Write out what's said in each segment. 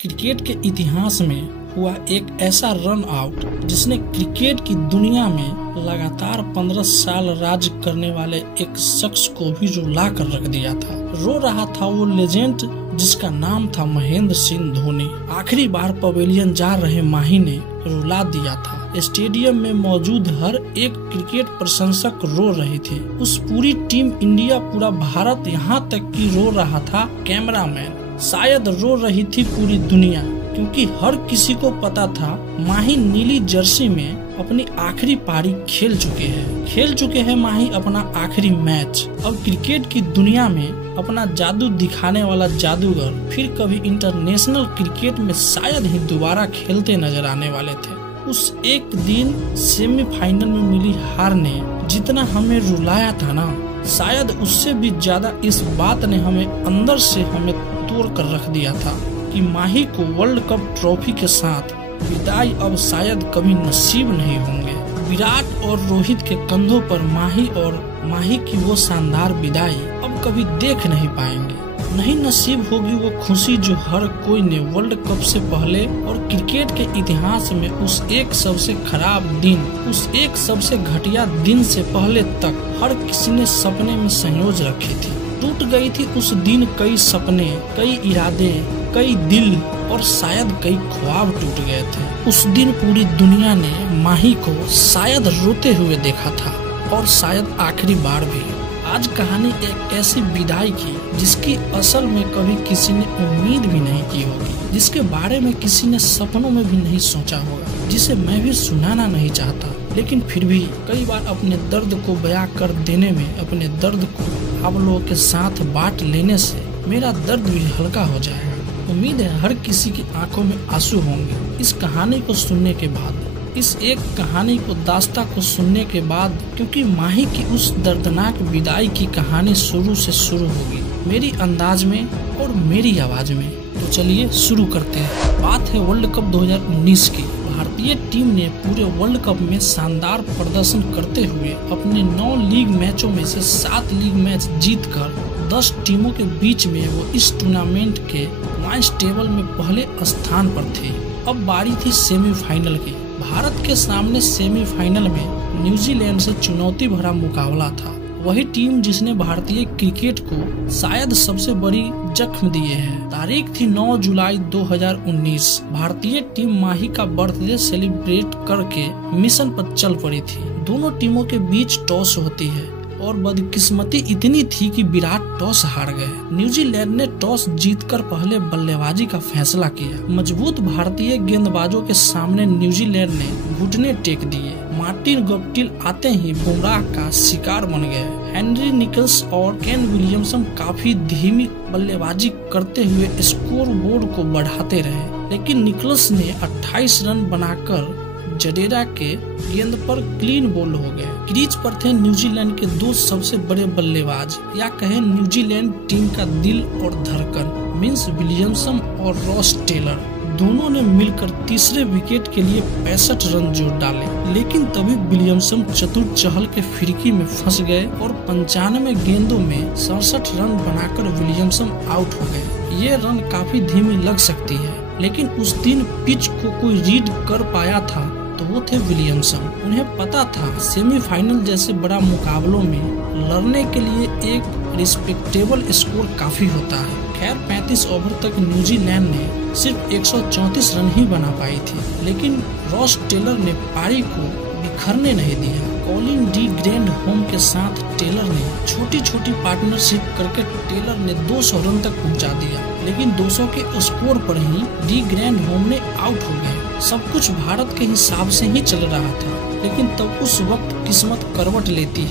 Cricket के इतिहास में हुआ एक ऐसा रन आउट जिसने क्रिकेट की दुनिया में लगातार 15 साल राज करने वाले एक शख्स को भी रुला कर रख दिया था। रो रहा था वो लेजेंड जिसका नाम था महेंद्र सिंह धोनी। आखिरी बार पवेलियन जा रहे माही ने रुला दिया था। स्टेडियम में मौजूद हर एक क्रिकेट प्रशंसक रो रहे थे। उस पूरी टीम इंडिया, पूरा भारत, यहाँ तक कि रो रहा था कैमरामैन। शायद रो रही थी पूरी दुनिया, क्योंकि हर किसी को पता था माही नीली जर्सी में अपनी आखिरी पारी खेल चुके हैं माही अपना आखिरी मैच। अब क्रिकेट की दुनिया में अपना जादू दिखाने वाला जादूगर फिर कभी इंटरनेशनल क्रिकेट में शायद ही दोबारा खेलते नजर आने वाले थे। उस एक दिन सेमीफाइनल में मिली हार ने जितना हमें रुलाया था ना, शायद उससे भी ज्यादा इस बात ने हमें अंदर से हमें तोड़ कर रख दिया था कि माही को वर्ल्ड कप ट्रॉफी के साथ विदाई अब शायद कभी नसीब नहीं होंगे। विराट और रोहित के कंधों पर माही की वो शानदार विदाई अब कभी देख नहीं पाएंगे। नहीं नसीब होगी वो खुशी जो हर कोई ने वर्ल्ड कप से पहले और क्रिकेट के इतिहास में उस एक सबसे खराब दिन, उस एक सबसे घटिया दिन से पहले तक हर किसी ने सपने में संयोज रखी थी। टूट गई थी उस दिन कई सपने, कई इरादे, कई दिल और शायद कई ख्वाब टूट गए थे। उस दिन पूरी दुनिया ने माही को शायद रोते हुए देखा था, और शायद आखिरी बार भी। आज कहानी एक ऐसी विदाई की जिसकी असल में कभी किसी ने उम्मीद भी नहीं की होगी, जिसके बारे में किसी ने सपनों में भी नहीं सोचा होगा, जिसे मैं भी सुनाना नहीं चाहता, लेकिन फिर भी कई बार अपने दर्द को बयां कर देने में, अपने दर्द को आप लोगों के साथ बांट लेने से मेरा दर्द भी हल्का हो जाएगा। उम्मीद है हर किसी की आंखों में आंसू होंगे इस कहानी को सुनने के बाद, इस एक कहानी को, दास्ता को सुनने के बाद, क्योंकि माही की उस दर्दनाक विदाई की कहानी शुरू से शुरू होगी, मेरी अंदाज में और मेरी आवाज में। तो चलिए शुरू करते हैं। बात है वर्ल्ड कप 2019 की। भारतीय टीम ने पूरे वर्ल्ड कप में शानदार प्रदर्शन करते हुए अपने 9 लीग मैचों में से 7 लीग मैच जीतकर 10 टीमों के बीच में वो इस टूर्नामेंट के पॉइंट्स टेबल में पहले स्थान पर थी। अब बारी थी सेमीफाइनल की। भारत के सामने सेमीफाइनल में न्यूजीलैंड से चुनौती भरा मुकाबला था। वही टीम जिसने भारतीय क्रिकेट को शायद सबसे बड़ी जख्म दिए है। तारीख थी 9 जुलाई 2019। भारतीय टीम माही का बर्थडे सेलिब्रेट करके मिशन पर चल पड़ी थी। दोनों टीमों के बीच टॉस होती है और बदकिस्मती इतनी थी कि विराट टॉस हार गए। न्यूजीलैंड ने टॉस जीतकर पहले बल्लेबाजी का फैसला किया। मजबूत भारतीय गेंदबाजों के सामने न्यूजीलैंड ने घुटने टेक दिए। मार्टिन गप्टिल आते ही बुमराह का शिकार बन गए। हेनरी निकल्स और केन विलियमसन काफी धीमी बल्लेबाजी करते हुए स्कोर बोर्ड को बढ़ाते रहे, लेकिन निकल्स ने 28 रन बनाकर जडेजा के गेंद पर क्लीन बोल्ड हो गए। क्रीज पर थे न्यूजीलैंड के 2 सबसे बड़े बल्लेबाज, या कहें न्यूजीलैंड टीम का दिल और धड़कन, मिन्स विलियमसन और रॉस टेलर। दोनों ने मिलकर तीसरे विकेट के लिए 65 रन जोड़ डाले, लेकिन तभी विलियमसन चतुर चहल के फिरकी में फंस गए और 95 गेंदों में 67 रन बनाकर विलियमसन आउट हो गए। ये रन काफी धीमी लग सकती है, लेकिन उस दिन पिच को कोई रीड कर पाया था तो वो थे विलियमसन। उन्हें पता था सेमीफाइनल जैसे बड़ा मुकाबलों में लड़ने के लिए एक रिस्पेक्टेबल स्कोर काफी होता है। खैर 35 ओवर तक न्यूजीलैंड ने सिर्फ 134 रन ही बना पाई थी, लेकिन रॉस टेलर ने पारी को बिखरने नहीं दिया। कॉलिन डी ग्रैंड होम के साथ टेलर ने छोटी छोटी पार्टनरशिप करके टेलर ने 200 रन तक पहुंचा दिया, लेकिन 200 के स्कोर पर ही डी ग्रैंड होम ने आउट हो गए। सब कुछ भारत के हिसाब से ही चल रहा था, लेकिन तब उस वक्त किस्मत करवट लेती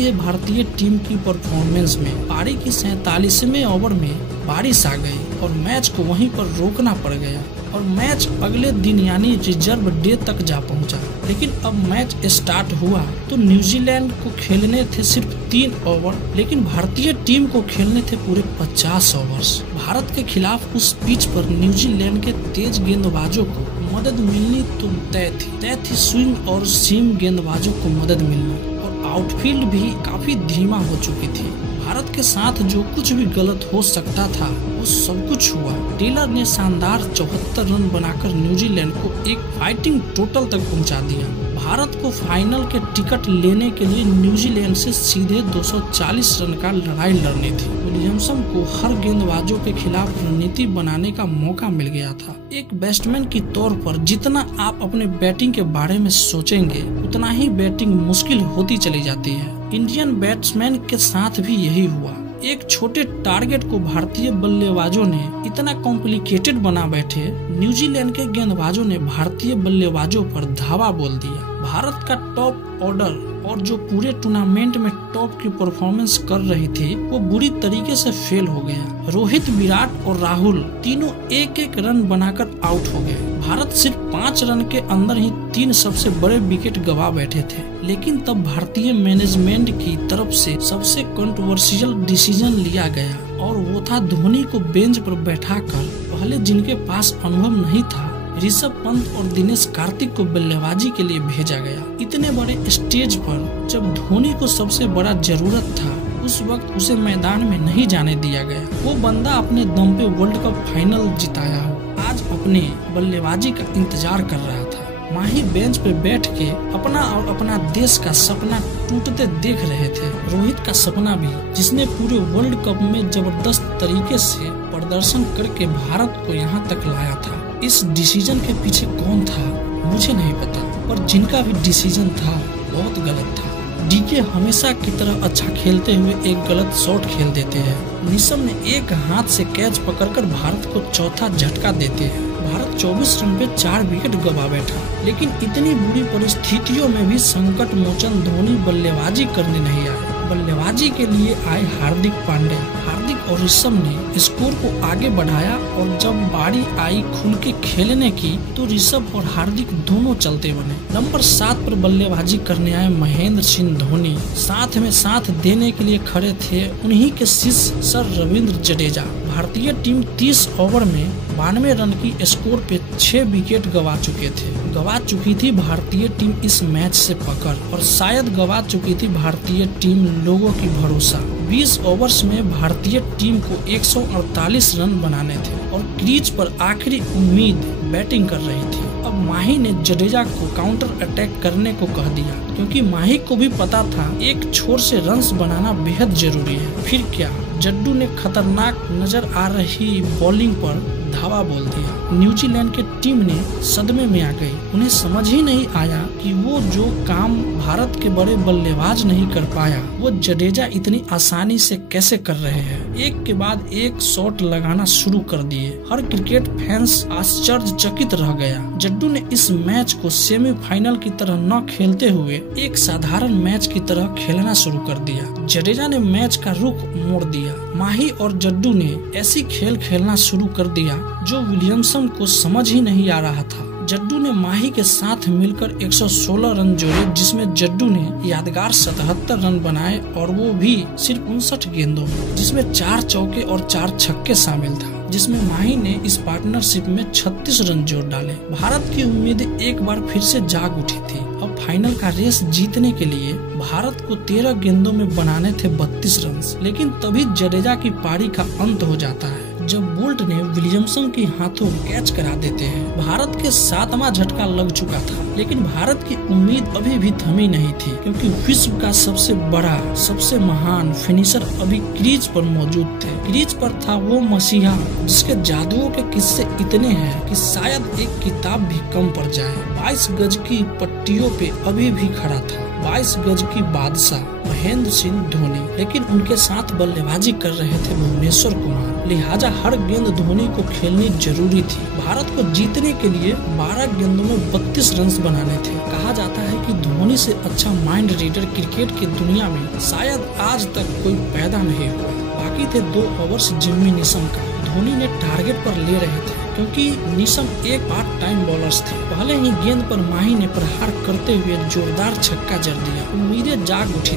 है भारतीय टीम की परफॉर्मेंस में। पारी की 47वें ओवर में बारिश आ गई और मैच को वहीं पर रोकना पड़ गया, और मैच अगले दिन यानी रिजर्व डे तक जा पहुंचा। लेकिन अब मैच स्टार्ट हुआ तो न्यूजीलैंड को खेलने थे सिर्फ 3 ओवर, लेकिन भारतीय टीम को खेलने थे पूरे 50 ओवर्स। भारत के खिलाफ उस पिच पर न्यूजीलैंड के तेज गेंदबाजों को मदद मिलनी तो तय थी स्विंग और सीम गेंदबाजों को मदद मिलना, और आउटफील्ड भी काफी धीमा हो चुकी थी। भारत के साथ जो कुछ भी गलत हो सकता था वो सब कुछ हुआ। टेलर ने शानदार 74 रन बनाकर न्यूजीलैंड को एक फाइटिंग टोटल तक पहुंचा दिया। भारत को फाइनल के टिकट लेने के लिए न्यूजीलैंड से सीधे 240 रन का लड़ाई लड़नी थी। विलियमसन को हर गेंदबाजों के खिलाफ रणनीति बनाने का मौका मिल गया था। एक बैट्समैन की तौर पर जितना आप अपने बैटिंग के बारे में सोचेंगे उतना ही बैटिंग मुश्किल होती चली जाती है। इंडियन बैट्समैन के साथ भी यही हुआ। एक छोटे टारगेट को भारतीय बल्लेबाजों ने इतना कॉम्प्लिकेटेड बना बैठे, न्यूजीलैंड के गेंदबाजों ने भारतीय बल्लेबाजों पर धावा बोल दिया। भारत का टॉप ऑर्डर और जो पूरे टूर्नामेंट में टॉप की परफॉर्मेंस कर रही थी वो बुरी तरीके से फेल हो गया। रोहित, विराट और राहुल तीनों एक एक रन बनाकर आउट हो गए। भारत सिर्फ 5 रन के अंदर ही 3 सबसे बड़े विकेट गवा बैठे थे। लेकिन तब भारतीय मैनेजमेंट की तरफ से सबसे कंट्रोवर्शियल डिसीजन लिया गया और वो था धोनी को बेंच पर बैठाकर पहले जिनके पास अनुभव नहीं था, ऋषभ पंत और दिनेश कार्तिक को बल्लेबाजी के लिए भेजा गया। इतने बड़े स्टेज पर जब धोनी को सबसे बड़ा जरूरत था उस वक्त उसे मैदान में नहीं जाने दिया गया। वो बंदा अपने दम पे वर्ल्ड कप फाइनल जिताया हो, आज अपने बल्लेबाजी का इंतजार कर रहा था। माही बेंच पे बैठ के अपना और अपना देश का सपना टूटते देख रहे थे। रोहित का सपना भी, जिसने पूरे वर्ल्ड कप में जबरदस्त तरीके से प्रदर्शन करके भारत को यहाँ तक लाया था। इस डिसीजन के पीछे कौन था मुझे नहीं पता, पर जिनका भी डिसीजन था बहुत गलत था। डीके हमेशा की तरह अच्छा खेलते हुए एक गलत शॉट खेल देते हैं। निशम ने एक हाथ से कैच पकड़कर भारत को चौथा झटका देते हैं। भारत 24 रन पे 4 विकेट गवा बैठा। लेकिन इतनी बुरी परिस्थितियों में भी संकट मोचन धोनी बल्लेबाजी करने नहीं आए। बल्लेबाजी के लिए आए हार्दिक पांड्या। हार्दिक और ऋषभ ने स्कोर को आगे बढ़ाया और जब बारी आई खुल के खेलने की तो ऋषभ और हार्दिक दोनों चलते बने। नंबर 7 पर बल्लेबाजी करने आए महेंद्र सिंह धोनी साथ में साथ देने के लिए खड़े थे उन्हीं के शिष्य सर रविंद्र जडेजा। भारतीय टीम 30 ओवर में 92 रन की स्कोर पे 6 विकेट गवा चुकी थी भारतीय टीम इस मैच से पकड़, और शायद गवा चुकी थी भारतीय टीम लोगों की भरोसा। 20 ओवर्स में भारतीय टीम को 148 रन बनाने थे और क्रीज पर आखिरी उम्मीद बैटिंग कर रही थी। अब माही ने जडेजा को काउंटर अटैक करने को कह दिया, क्योंकि माही को भी पता था एक छोर से रन्स बनाना बेहद जरूरी है। फिर क्या, जड्डू ने खतरनाक नजर आ रही बॉलिंग पर धावा बोल दिया। न्यूजीलैंड के टीम ने सदमे में आ गई। उन्हें समझ ही नहीं आया कि वो जो काम भारत के बड़े बल्लेबाज नहीं कर पाया वो जडेजा इतनी आसानी से कैसे कर रहे हैं। एक के बाद एक शॉट लगाना शुरू कर दिए। हर क्रिकेट फैंस आश्चर्यचकित रह गया। जड्डू ने इस मैच को सेमीफाइनल की तरह न खेलते हुए एक साधारण मैच की तरह खेलना शुरू कर दिया। जडेजा ने मैच का रुख मोड़ दिया। माही और जड्डू ने ऐसी खेल खेलना शुरू कर दिया जो विलियमसन को समझ ही नहीं आ रहा था। जड्डू ने माही के साथ मिलकर 116 रन जोड़े, जिसमें जड्डू ने यादगार 77 रन बनाए और वो भी सिर्फ 59 गेंदों में, जिसमें 4 चौके और 4 छक्के शामिल था, जिसमें माही ने इस पार्टनरशिप में 36 रन जोड़ डाले। भारत की उम्मीदें एक बार फिर से जाग उठी थी। अब फाइनल का रेस जीतने के लिए भारत को 13 गेंदों में बनाने थे 32 रन, लेकिन तभी जडेजा की पारी का अंत हो जाता है जब बोल्ट ने विलियमसन के हाथों कैच करा देते हैं। भारत के 7वां झटका लग चुका था, लेकिन भारत की उम्मीद अभी भी थमी नहीं थी, क्योंकि विश्व का सबसे बड़ा, सबसे महान फिनिशर अभी क्रीज पर मौजूद थे। क्रीज पर था वो मसीहा जिसके जादुओं के किस्से इतने हैं कि शायद एक किताब भी कम पड़ जाए। 22 गज की पट्टियों पे अभी भी खड़ा था 22 गज की बादशाह महेंद्र सिंह धोनी, लेकिन उनके साथ बल्लेबाजी कर रहे थे भुवनेश्वर कुमार। लिहाजा हर गेंद धोनी को खेलनी जरूरी थी। भारत को जीतने के लिए 12 गेंदों में 32 रन बनाने थे। कहा जाता है कि धोनी से अच्छा माइंड रीडर क्रिकेट की दुनिया में शायद आज तक कोई पैदा नहीं हुआ। बाकी थे 2 ओवर्स जिम्मी निशम का। धोनी ने टारगेट पर ले रहे थे क्योंकि नीशम एक पार्ट टाइम बॉलर्स थे। पहले ही गेंद पर माही ने प्रहार करते हुए जोरदार छक्का जड़ दिया। उम्मीदें जाग उठी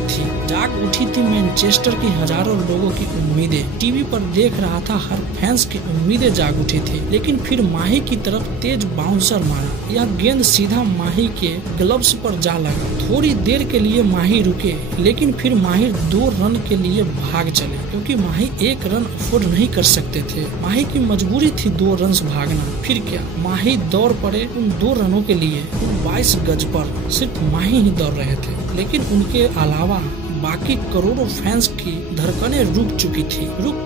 थी मैनचेस्टर की हजारों लोगों की उम्मीदें। टीवी पर देख रहा था हर फैंस की उम्मीदें जाग उठी थी। लेकिन फिर माही की तरफ तेज बाउंसर मारा। यह गेंद सीधा माही के ग्लव्स पर जा लगा। थोड़ी देर के लिए माही रुके, लेकिन फिर माही 2 रन के लिए भाग चले, क्योंकि माही 1 रन अफोर्ड नहीं कर सकते थे। माही की मजबूरी थी 2 रन भागना। फिर क्या, माही दौड़ पड़े उन 2 रनों के लिए। 22 गज पर सिर्फ माही ही दौड़ रहे थे, लेकिन उनके अलावा बाकी करोड़ों फैंस की धड़कनें रुक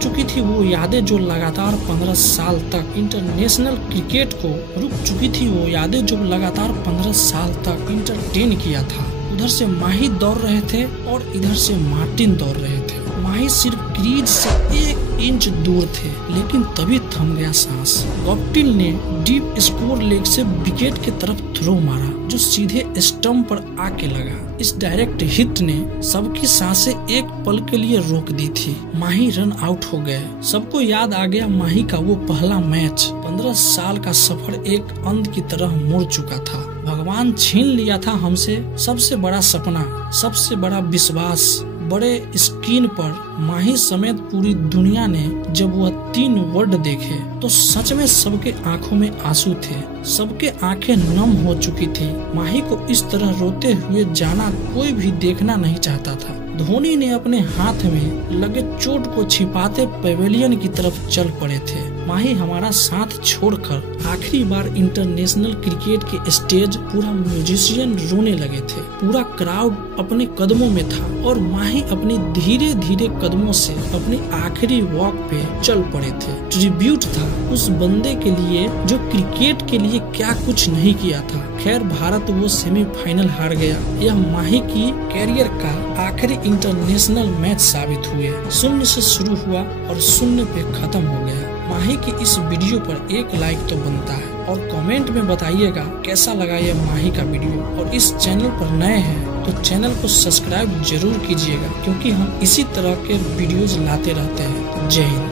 चुकी थी वो यादें जो लगातार 15 साल तक इंटरनेशनल क्रिकेट को लगातार 15 साल तक इंटरटेन किया था। उधर से माही दौड़ रहे थे और इधर से मार्टिन दौड़ रहे थे। माही सिर्फ क्रीज से 1 इंच दूर थे, लेकिन तभी थम गया सांस। गप्टिल ने डीप स्कोर लेग से विकेट की तरफ थ्रो मारा, जो सीधे स्टंप पर आके लगा। इस डायरेक्ट हिट ने सबकी सांसें एक पल के लिए रोक दी थी। माही रन आउट हो गए। सबको याद आ गया माही का वो पहला मैच। 15 साल का सफर एक अंध की तरह मुड़ चुका था। भगवान छीन लिया था हमसे सबसे बड़ा सपना, सबसे बड़ा विश्वास। बड़े स्क्रीन पर माही समेत पूरी दुनिया ने जब वह 3 वर्ड देखे तो सच में सबके आंखों में आंसू थे। सबके आंखें नम हो चुकी थी। माही को इस तरह रोते हुए जाना कोई भी देखना नहीं चाहता था। धोनी ने अपने हाथ में लगे चोट को छिपाते पवेलियन की तरफ चल पड़े थे। माही हमारा साथ छोड़कर आखिरी बार इंटरनेशनल क्रिकेट के स्टेज पूरा म्यूजिशियन रोने लगे थे। पूरा क्राउड अपने कदमों में था और माही अपनी धीरे धीरे कदमों से अपनी आखिरी वॉक पे चल पड़े थे। ट्रिब्यूट था उस बंदे के लिए जो क्रिकेट के लिए क्या कुछ नहीं किया था। खैर, भारत वो सेमीफाइनल हार गया। यह माही की कैरियर का आखिरी इंटरनेशनल मैच साबित हुए। 0 से शुरू हुआ और 0 पे खत्म हो गया। माही की इस वीडियो पर 1 लाइक तो बनता है, और कमेंट में बताइएगा कैसा लगा ये माही का वीडियो। और इस चैनल पर नए हैं तो चैनल को सब्सक्राइब जरूर कीजिएगा, क्योंकि हम इसी तरह के वीडियोज लाते रहते हैं। जय हिंद।